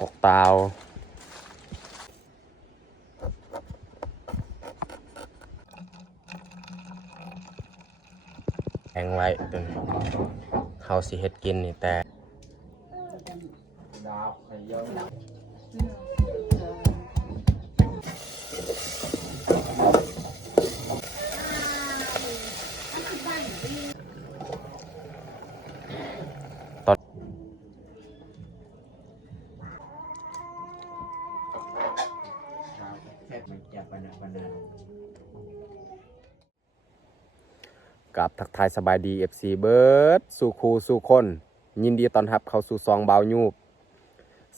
หกตาวแองไว้ตัวนี้เฮาสิเฮ็ดกินนี่แต่ดาวไข่เยี่ยวกับทักทายสบายดี FC เบิร์ดสู่ครูสู่คนยินดีต้อนรับเข้าสู่ซองเบายูบ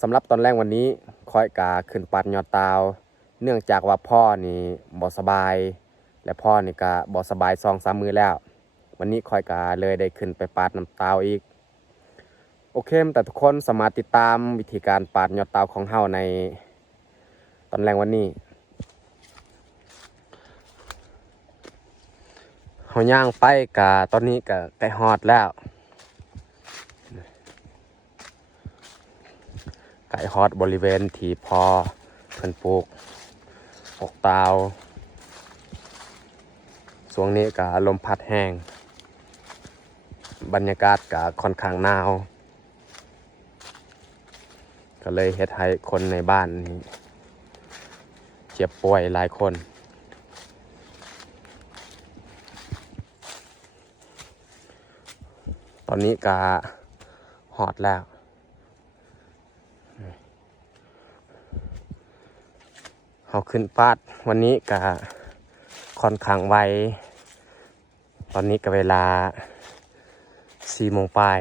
สำหรับตอนแรกวันนี้คอยกาขึ้นปัดยอดตาวเนื่องจากว่าพ่อนี่บ่สบายและพ่อนี่ก็บ่สบาย2-3 มื้อแล้ววันนี้คอยกาเลยได้ขึ้นไปปาดน้ำตาวอีกโอเคแต่ทุกคนสามารถติดตามวิธีการปาดยอดตาวของเฮาในตอนแรกวันนี้เฮาย่างไปกะตอนนี้กะใกล้ฮอดแล้วไก่ฮอดบริเวณที่พอเพิ่นปลูกหกตาวช่วงนี้กะลมพัดแห้งบรรยากาศกะค่อนข้างหนาวก็เลยเฮ็ดให้คนในบ้านนี้เจ็บป่วยหลายคนตอนนี้กะฮอดแล้วเขาขึ้นปาดวันนี้กะค่อนข้างไวตอนนี้ก็เวลา4 โมงปลาย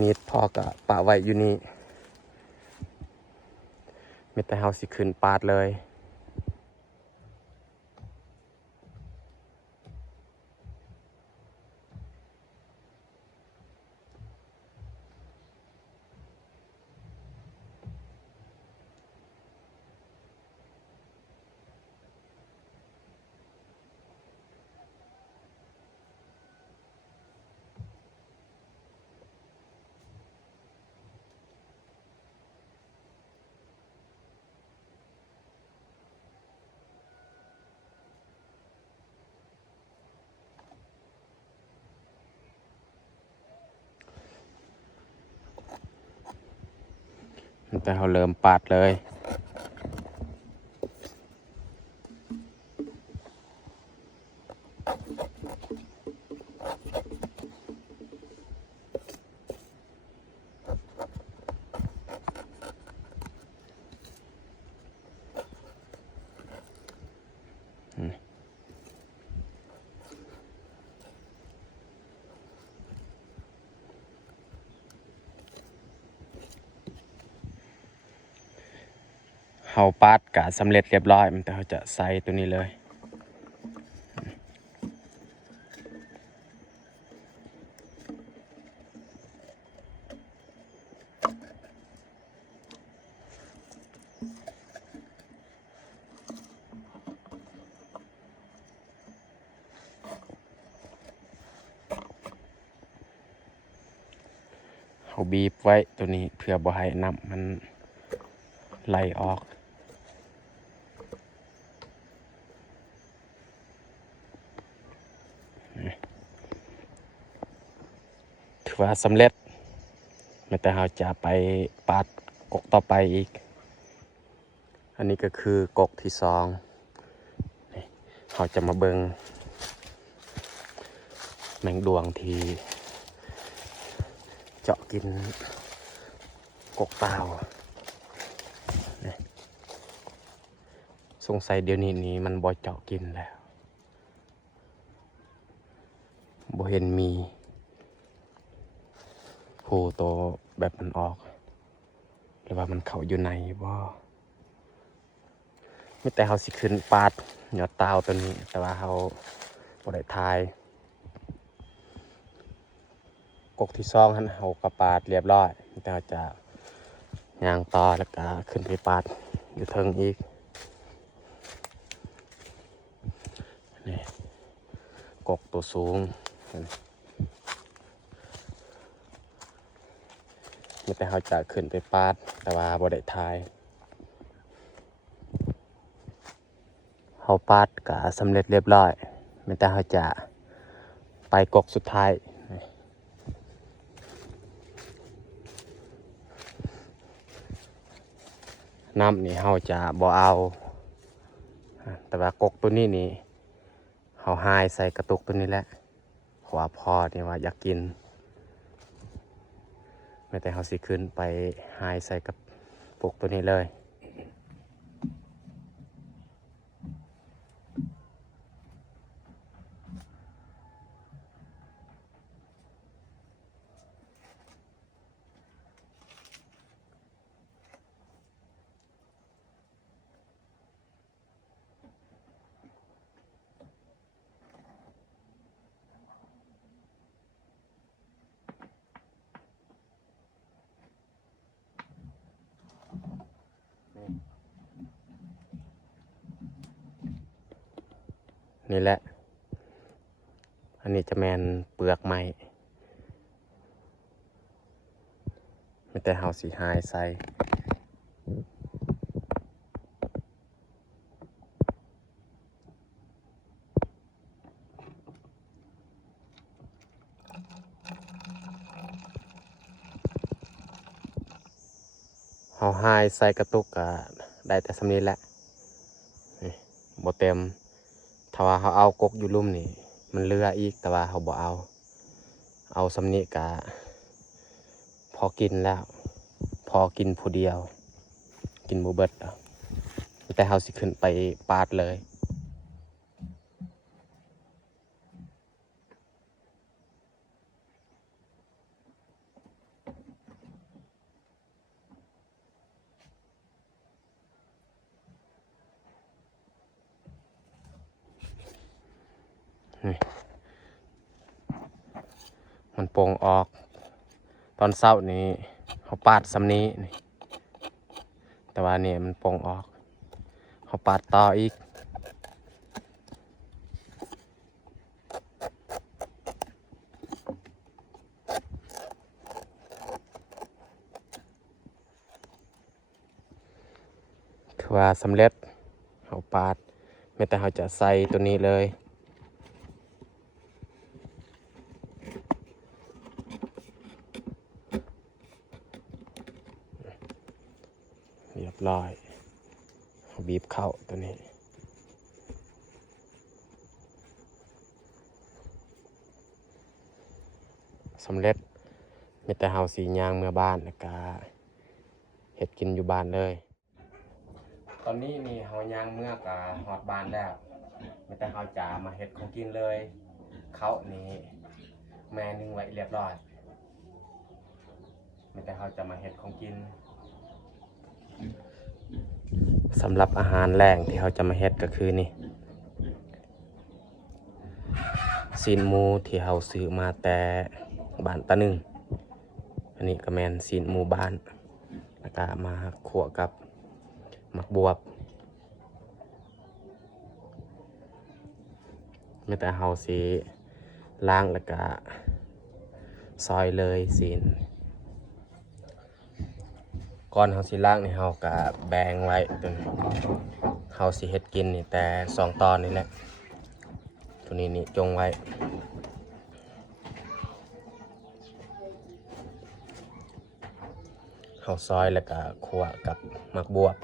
มีดพ่อกับปะไว้อยู่นี่มีแต่เฮาสิขึ้นปาดเลยแต่เขาเริ่มปาดเลยเฮาปาดกะสำเร็จเรียบร้อยแต่เขาจะใส่ตัวนี้เลยเขาบีบไว้ตัวนี้เพื่อบ่ให้น้ำมันไหลออกถือว่าสำเร็จแต่เราจะไปปาดกกต่อไปอีกอันนี้ก็คือกกที่2เราจะมาเบิงแมงดวงที่เจาะกินกกตาวสงสัยเดี๋ยวนี้มันบ่เจาะกินแล้วบ่เห็นมีผู้โตแบบมันออกหรือว่ามันเข้าอยู่ในบ่มีแต่เขาสิขึ้นปาดยอดตาวตัวนี้แต่ว่าเขาบ่ได้ทายกกที่2หั่นเขาก็ปาดเรียบร้อยแต่เขาจะย่างต่อแล้วก็ขึ้นไปปาดอยู่เทิงอีกนี่ กกตัวสูงมีแต่เขาจะขึ้นไปปาดแต่ว่าบ่ได้ทายเขาปาดก็สำเร็จเรียบร้อยมีแต่เขาจะไปกกสุดท้ายน้ำนี่เขาจะบ่เอาแต่ว่ากกตัวนี้นี่เขาหายใส่กระตุกตัวนี้แหละขวาพอนี่ว่าอยากกินไม่แต่เขาสิขึ้นไปหายใส่กับปุกตัวนี้เลยนี่แหละอันนี้จะแมนเปลือกไม้ไม่แต่เฮาสีหายใส่เฮาหายใส่กระตุกก็ได้แต่สำนี้แหละบ่เต็มถ้าว่าเขาเอากกอยู่ลุ่มนี่มันเลืออีกแต่ว่าเขาบ่เอาสำนี้ก็พอกินแล้วพอกินผู้เดียวกินบ่เบิดแต่เขาสิขึ้นไปปาดเลยมันโป่งออกตอนเช้านี้เขาปาดสำนี้นี่แต่ว่าเนี่ยมันโป่งออกเขาปาดต่ออีกคือว่าสำเร็จเขาปาดไม่แต่เขาจะใส่ตัวนี้เลยเรียบร้อยบีบเข้าตัวนี้สำเร็จมีแต่เฮาสีย่างเมื่อบ้านแล้วก็เฮ็ดกินอยู่บ้านเลยตอนนี้นี่เฮาย่างเมื่อก็ฮอดบ้านแล้วมีแต่เฮาจะมาเฮ็ดของกินเลยเขานี่แม่นึ่งไว้เรียบร้อยมีแต่เฮาจะมาเฮ็ดของกินสำหรับอาหารแรงที่เขาจะมาเฮ็ดก็คือนี่ซีนหมูที่เขาซื้อมาแต่บ้านตะนึงอันนี้ก็แมนซีนหมูบ้านแล้วก็มาคั่วกับหมักบวบไม่แต่เขาสิล้างแล้วก็ซอยเลยซีนก่อนเขาสิล้างนี่เขาก็แบ่งไว้ตัวนี้เขาสิเฮ็ดกินนี่แต่2 ตอนนี่แหละตัวนี้นี่จงไว้เขาซอยแล้วก็คั่วกับหมักบวบ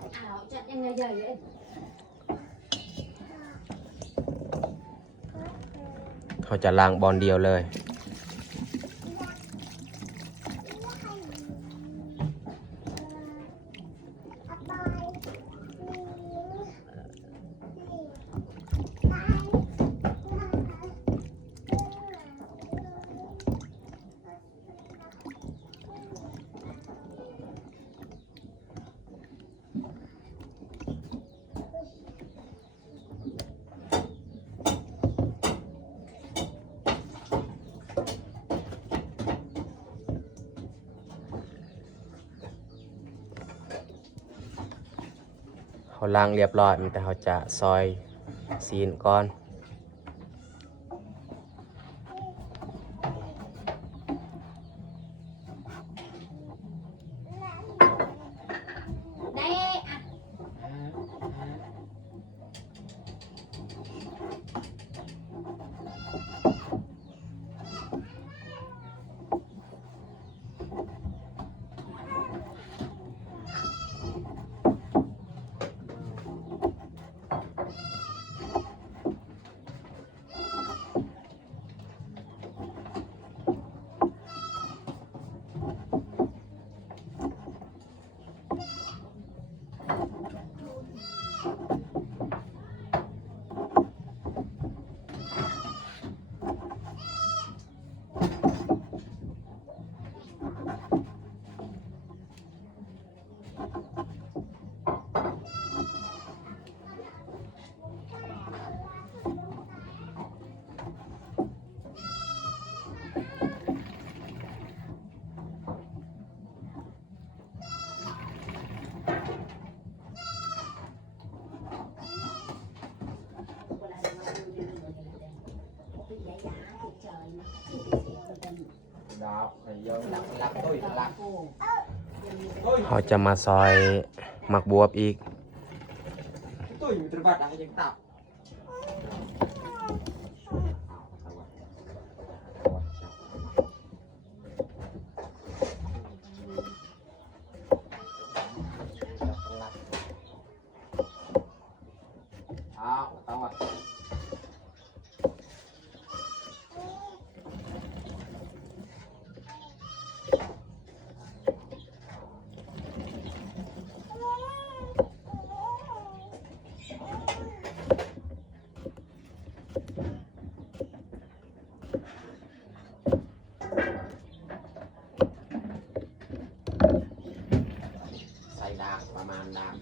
เขาจะล้างบอลเดียวเลยเขาล้างเรียบร้อยมีแต่เขาจะซอยซีนก่อน เขาจะมาซอยหมักบวบอีกประมาณดาม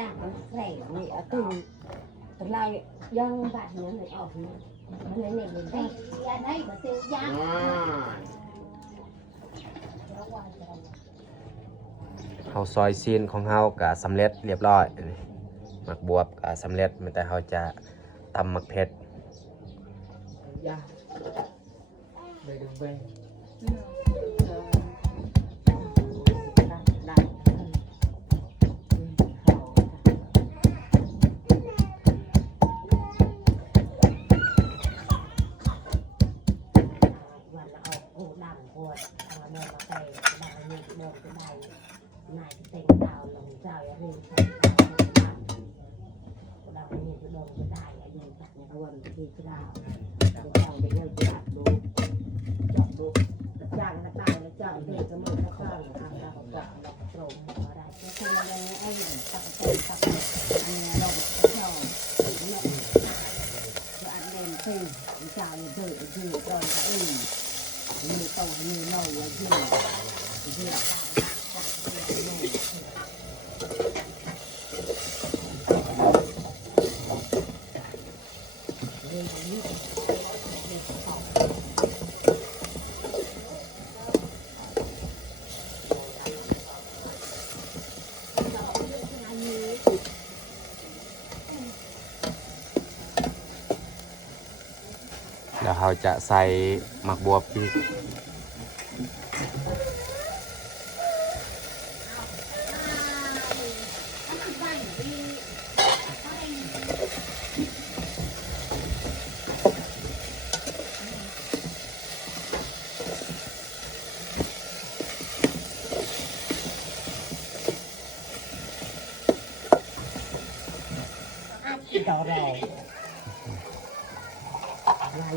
ดามมันแรงนี่ตึงแต่เราย่องบาดเนื้อเลยออกนี่มันเลยเนี่ยเลยได้ยันให้มาเซลยันเขาซอยซีนของเขากะสำเร็จเรียบร้อยหมักบวบกะสำเร็จแต่เขาจะตำหมักเผ็ดแล้วเขาจะใส่หมักบวบอีก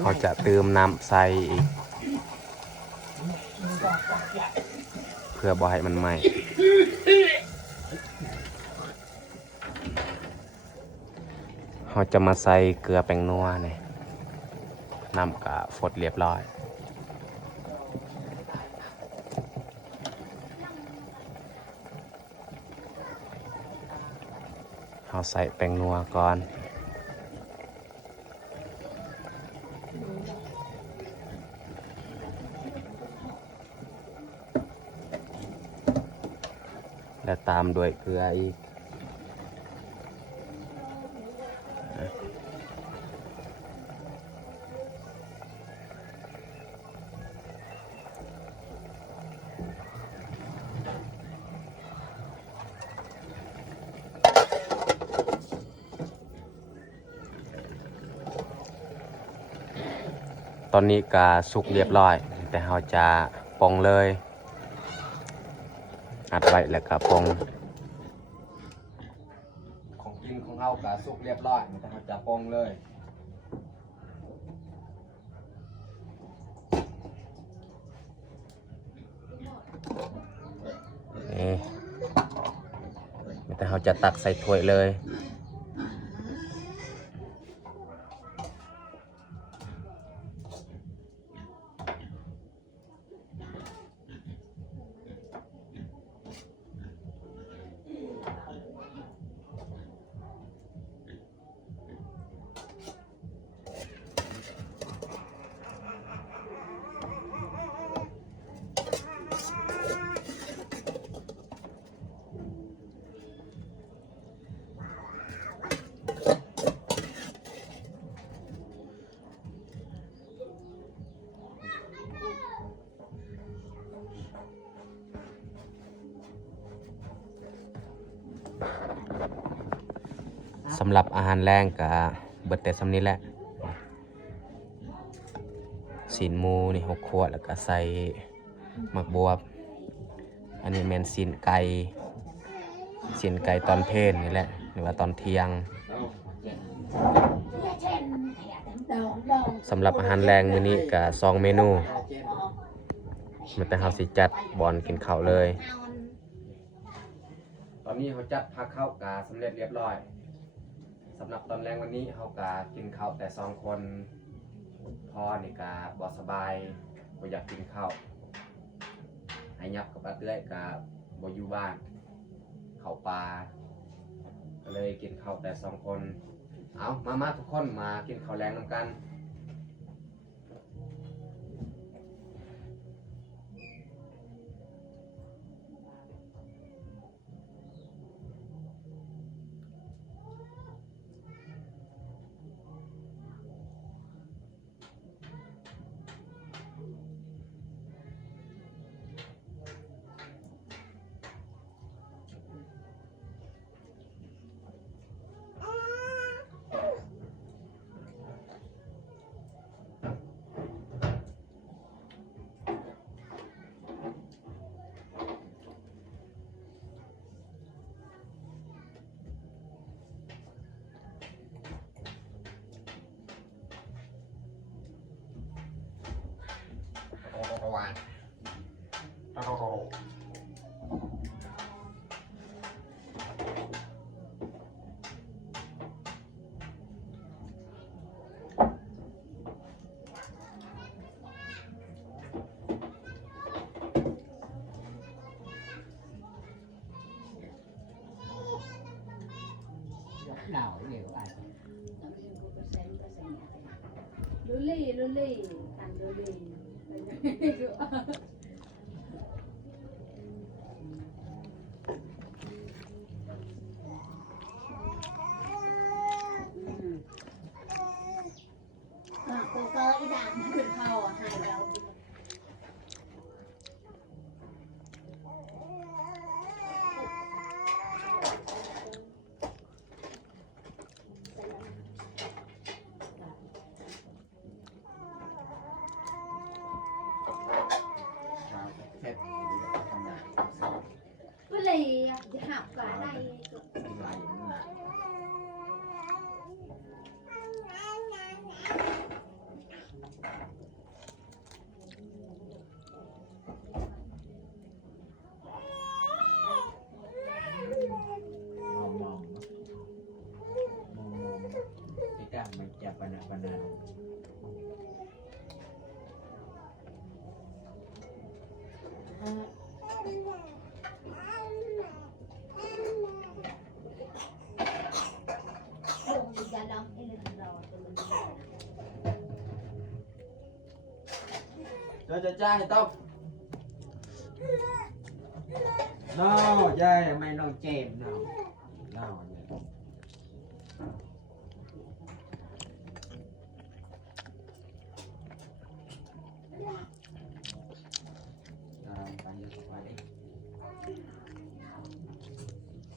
เขาจะเติมน้ำใส่อีกเพื่อบ่ให้มันไหม้เขาจะมาใส่เกลือแป้งนัวเนี่ยน้ำกะฟดเรียบร้อยเขาใส่แป้งนัวก่อนและตามด้วยเกลืออีกตอนนี้กาสุกเรียบร้อยแต่เราจะปรุงเลยอัดไว้แล้วก็ปรุงของกินของเรากาสุกเรียบร้อยแต่เราจะปรุงเลยนี่แต่เราจะตักใส่ถ้วยเลย ำหรับอาหารแรงกับเบิดแต่สำนี้แหละสีนหมูนี่6 ขวดแล้วก็ใส่หมักบวบอันนี้แมนสีนไก่ตอนเพลนนี่แหละหรือว่าตอนเที่ยงสำหรับอาหารแรงมื้อนี้ก็2 เมนูมันแต่เฮาสิจัดบอลกินข้าวเลยตอนนี้เขาจัดพักข้าวกาสำเร็จเรียบร้อยสำหรับตอนแรงวันนี้เขากากินข้าวแต่2 คนพ่อนี่กาบ่สบายบ่อยากกินข้าวให้ยับกับอาเตื้อยกาบ่อยู่บ้านเข้าป่าก็เลยกินข้าวแต่2 คนเอามาทุกคนมากินข้าวแรงนำกันđảo đều ăn luli ăn luli cô cơ cái đàn nó được hầu à hai đầu lì học cả đây cho trai tao no chơi mày nó chèm nào nào